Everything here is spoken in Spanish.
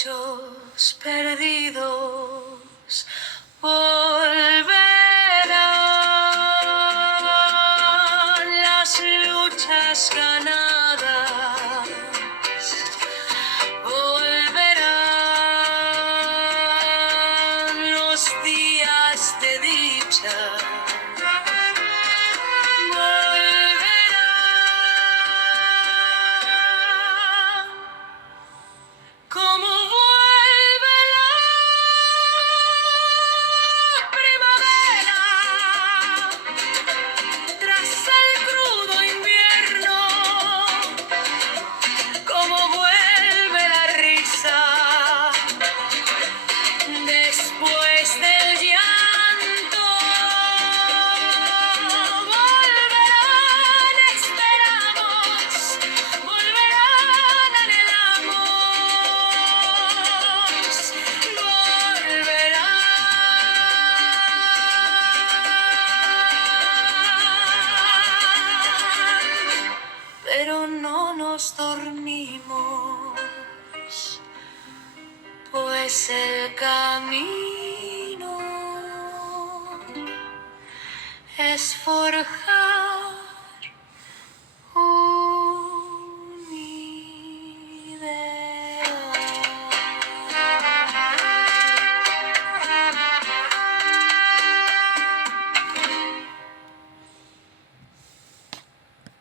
hechos perdidos volverán, las luchas ganadas volverán, los días de dicha volverán, como vuelve la primavera tras el crudo invierno, como vuelve la risa después del llanto. Volverán, esperamos, volverán, anhelamos, volverán, pero no nos dormimos, pues el camino es forjar